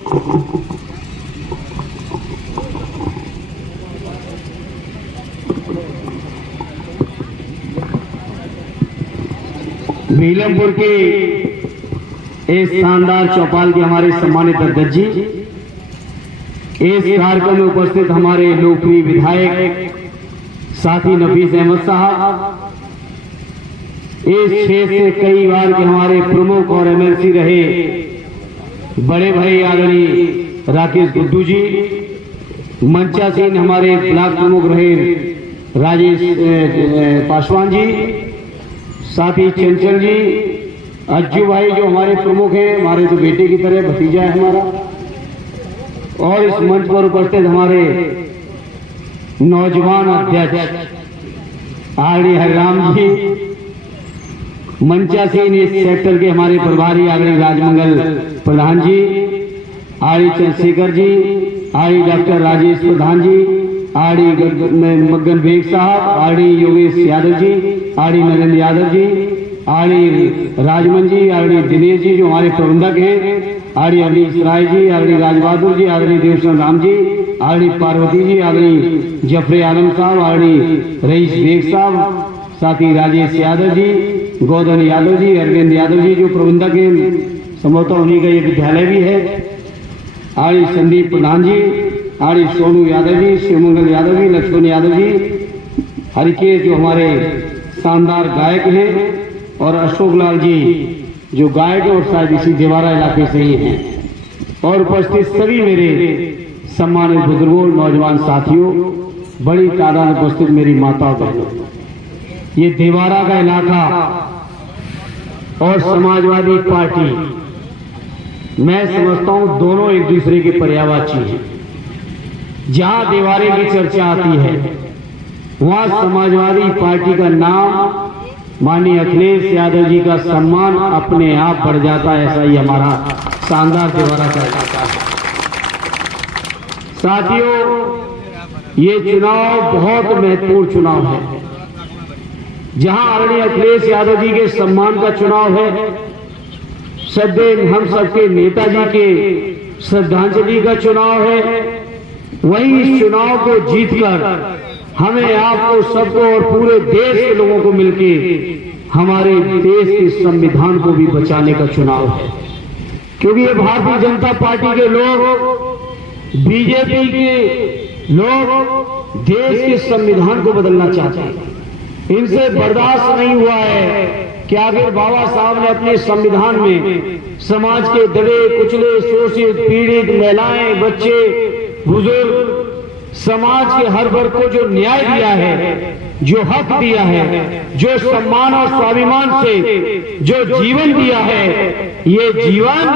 भीलमपुर के इस शानदार चौपाल के हमारे सम्मानित अध्यक्ष जी, इस कार्यक्रम में उपस्थित हमारे लोकप्रिय विधायक साथी नफीस अहमद साहब, इस क्षेत्र से कई बार के हमारे प्रमुख और एमएलसी रहे बड़े भाई आदरणीय राकेश गुड्डू जी, मंचासीन हमारे ब्लॉक प्रमुख रहे राजेश पासवान जी, साथी चंचल जी, अज्जू भाई जो हमारे प्रमुख हैं, हमारे तो बेटे की तरह भतीजा है हमारा, और इस मंच पर उपस्थित हमारे नौजवान अध्यक्ष आदरणीय हरिराम जी, मंचासीन इस सेक्टर के हमारे प्रभारी आदरणीय राजमंगल प्रधान जी, आदरणीय चंद्रशेखर जी, आदरणीय डॉक्टर राजेश प्रधान जी, आदरणीय मगन बेग साहब, आदरणीय योगेश यादव जी, आदरणीय नरेंद्र यादव जी, आदरणीय राजमन जी, आदरणीय दिनेश जी जो हमारे प्रबंधक हैं, आदरणीय अनीश राय जी, आदरणीय राजबहादुर जी, आदरणीय देवसन राम जी, आदरणीय पार्वती जी, आदरणीय जफरे आलम साहब, आदरणीय रईस बेग साहब, साथी राजेश यादव जी, गोधन यादव जी, अरविंद यादव जी जो प्रबंधक हैं, संभवतः उन्हीं का ये विद्यालय भी है, आदरणीय संदीप प्रधान जी, आदरणीय सोनू यादव जी, शिवमंगल यादव जी, लक्ष्मण यादव जी, हरिकेश जो हमारे शानदार गायक हैं, और अशोक लाल जी जो गायक और शायद इसी देवारा इलाके से ही हैं, और उपस्थित सभी मेरे सम्मानित बुजुर्गों, नौजवान साथियों, बड़ी तादाद में उपस्थित मेरी माताओं बहनों, ये देवारा का इलाका और समाजवादी पार्टी मैं समझता हूं दोनों एक दूसरे के पर्यायवाची हैं। जहां देवारे की चर्चा आती है वहां समाजवादी पार्टी का नाम, माननीय अखिलेश यादव जी का सम्मान अपने आप बढ़ जाता है। ऐसा ही हमारा शानदार देवारा का इलाका है। साथियों, ये चुनाव बहुत महत्वपूर्ण चुनाव है। जहां आदरणीय अखिलेश यादव जी के सम्मान का चुनाव है, सदैव हम सबके नेताजी के श्रद्धांजलि का चुनाव है, वही इस चुनाव को जीतकर हमें आपको सबको और पूरे देश के लोगों को मिलके हमारे देश के संविधान को भी बचाने का चुनाव है। क्योंकि ये भारतीय जनता पार्टी के लोग, बीजेपी के लोग देश के संविधान को बदलना चाहते हैं। इनसे बर्दाश्त नहीं हुआ है कि आखिर बाबा साहब ने अपने संविधान में समाज के दबे कुचले, शोषित, पीड़ित महिलाएं, बच्चे, बुजुर्ग, समाज के हर वर्ग को जो न्याय दिया है, जो हक दिया है, जो सम्मान और स्वाभिमान से जो जीवन दिया है, ये जीवन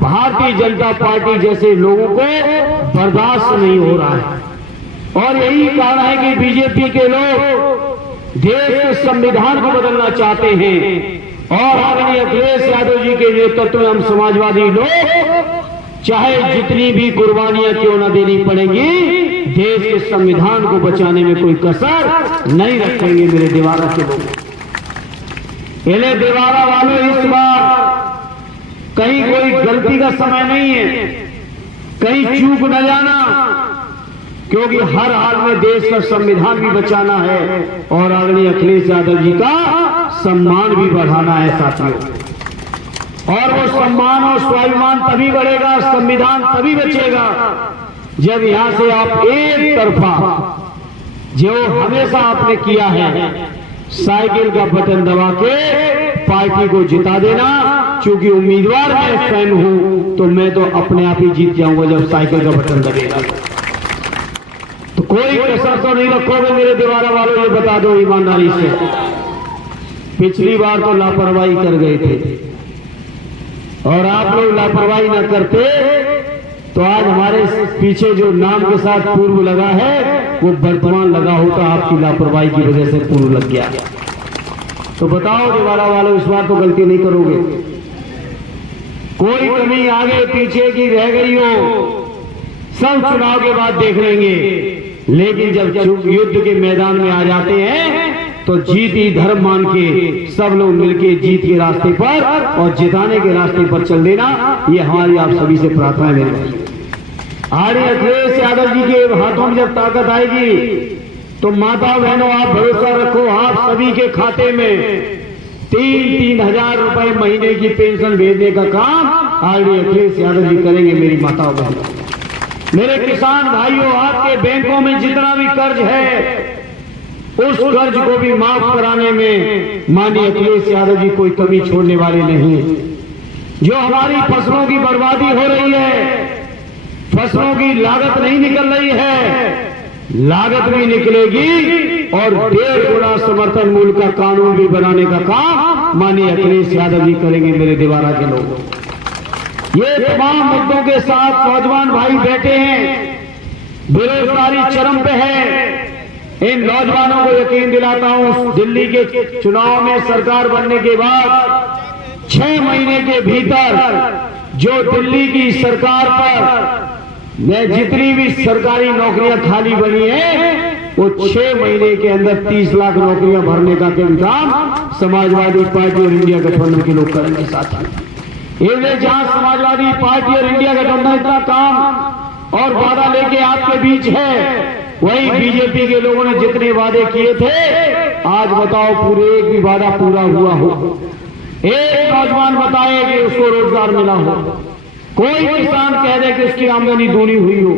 भारतीय जनता पार्टी जैसे लोगों को बर्दाश्त नहीं हो रहा है। और यही कारण है कि बीजेपी के लोग देश के संविधान को बदलना चाहते हैं। और आदरणीय अखिलेश यादव जी के नेतृत्व में हम समाजवादी लोग चाहे जितनी भी कुर्बानियां क्यों न देनी पड़ेंगी, देश के संविधान को बचाने में कोई कसर नहीं रखेंगे। मेरे देवारा के लोग, इन्हें देवारा वालों, इस बार कहीं कोई गलती का समय नहीं है, कहीं चूक न जाना, क्योंकि हर हाल में देश का संविधान भी बचाना है और आदरणीय अखिलेश यादव जी का सम्मान भी बढ़ाना है साथियों। और वो सम्मान और स्वाभिमान तभी बढ़ेगा, संविधान तभी बचेगा, जब यहां से आप एक तरफा जो हमेशा आपने किया है, साइकिल का बटन दबा के पार्टी को जिता देना। चूंकि उम्मीदवार मैं स्वयं हूं, तो मैं तो अपने आप ही जीत जाऊंगा जब साइकिल का बटन दबेगा। तो कोई कसर तो नहीं रखोगे मेरे देवारा वालों, ये बता दो ईमानदारी से। पिछली बार तो लापरवाही कर गए थे, और आप लोग लापरवाही न करते तो आज हमारे पीछे जो नाम के साथ पूर्व लगा है वो वर्तमान लगा होता। आपकी लापरवाही की वजह से पूर्व लग गया। तो बताओ देवारा वालों, इस बार तो गलती नहीं करोगे? कोई कमी आगे पीछे की रह गई हो, सब चुनाव के बाद देख लेंगे। लेकिन जब युद्ध के मैदान में आ जाते हैं तो जीत ही धर्म मान के सब लोग मिलके जीत के रास्ते पर और जिताने के रास्ते पर चल देना। ये हमारी आप सभी से प्रार्थना है मेरे भाई। आदरणीय अखिलेश यादव जी के हाथों में जब ताकत आएगी तो माता बहनों आप भरोसा रखो, आप सभी के खाते में 3-3 हजार रुपए महीने की पेंशन भेजने का काम आदरणीय अखिलेश यादव जी करेंगे मेरी माताओं बहनों। मेरे किसान भाइयों, आपके बैंकों में जितना भी कर्ज है उस कर्ज को भी माफ कराने में माननीय अखिलेश यादव जी कोई कमी छोड़ने वाले नहीं। जो हमारी फसलों की बर्बादी हो रही है, फसलों की लागत नहीं निकल रही है, लागत भी निकलेगी और 1.5 गुना समर्थन मूल्य का कानून भी बनाने का काम माननीय अखिलेश यादव जी करेंगे मेरे दिवारा के लोग। ये तमाम मुद्दों के साथ नौजवान भाई बैठे हैं, बेरोजगारी चरम पे है। इन नौजवानों को यकीन दिलाता हूं, दिल्ली के चुनाव में सरकार बनने के बाद 6 महीने के भीतर जो दिल्ली की सरकार पर मैं जितनी भी सरकारी नौकरियां खाली बनी है वो 6 महीने के अंदर 30 लाख नौकरियां भरने का काम समाजवादी पार्टी और इंडिया गठबंधन के लोग करेंगे। साथी इन्हें जहां समाजवादी पार्टी और इंडिया गठबंधन का काम और वादा लेके आपके बीच है, वही बीजेपी के लोगों ने जितने वादे किए थे आज बताओ पूरे एक भी वादा पूरा हुआ हो? एक नौजवान बताए कि उसको रोजगार मिला हो, कोई किसान कह दे कि उसकी आमदनी दूनी हुई हो,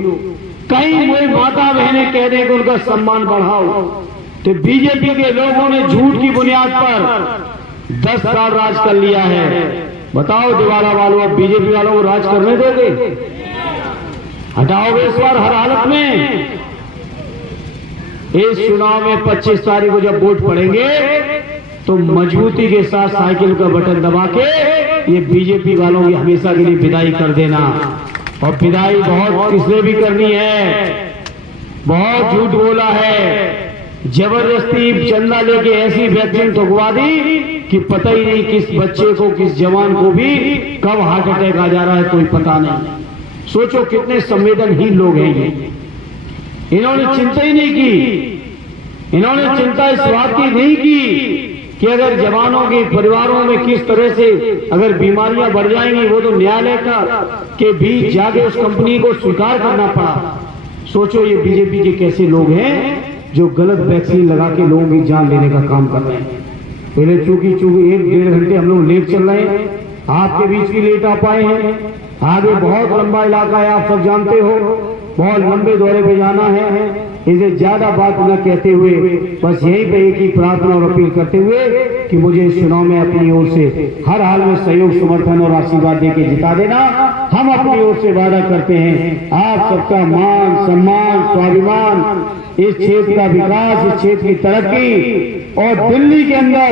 कहीं कोई माता बहनें कह दे कि उनका सम्मान बढ़ाओ। तो बीजेपी के लोगों ने झूठ की बुनियाद पर 10 साल राज कर लिया है। बताओ दिवाला वालों, अब बीजेपी वालों को राज करने दोगे? हटाओगे इस बार हर हालत में? इस चुनाव में 25 तारीख को जब वोट पड़ेंगे तो मजबूती के साथ साइकिल का बटन दबा के ये बीजेपी वालों की हमेशा के लिए विदाई कर देना। और विदाई बहुत किसने भी करनी है, बहुत झूठ बोला है, जबरदस्ती चंदा लेके ऐसी वैक्सीन ठुकवा दी कि पता ही नहीं किस बच्चे को, किस जवान को भी कब हार्ट अटैक आ जा रहा है कोई पता नहीं। सोचो कितने संवेदनहीन लोग हैं ये। इन्होंने चिंता ही नहीं की, इन्होंने चिंता इस बात की नहीं की कि अगर जवानों के परिवारों में किस तरह से अगर बीमारियां बढ़ जाएंगी, वो तो न्यायालय का के बीच जाके उस कंपनी को स्वीकार करना पड़ा। सोचो ये बीजेपी के कैसे लोग हैं जो गलत वैक्सीन लगा के लोगों की जान लेने का काम कर रहे हैं। पहले चूंकि 1-1.5 घंटे हम लोग लेट चल रहे हैं, आपके बीच भी लेट आ पाए हैं। आगे बहुत लंबा इलाका है, आप सब जानते हो, बहुत लंबे दौरे पे जाना है। इसे ज्यादा बात न कहते हुए बस यहीं पे एक ही प्रार्थना और अपील करते हुए कि मुझे इस चुनाव में अपनी ओर से हर हाल में सहयोग, समर्थन और आशीर्वाद देके जिता देना। हम अपनी ओर से वादा करते हैं आप सबका मान, सम्मान, स्वाभिमान, इस क्षेत्र का विकास, इस क्षेत्र की तरक्की और दिल्ली के अंदर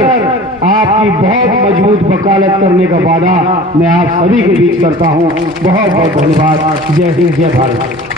आपकी बहुत मजबूत वकालत करने का वादा मैं आप सभी के बीच करता हूं। बहुत बहुत धन्यवाद। जय हिंद, जय भारत।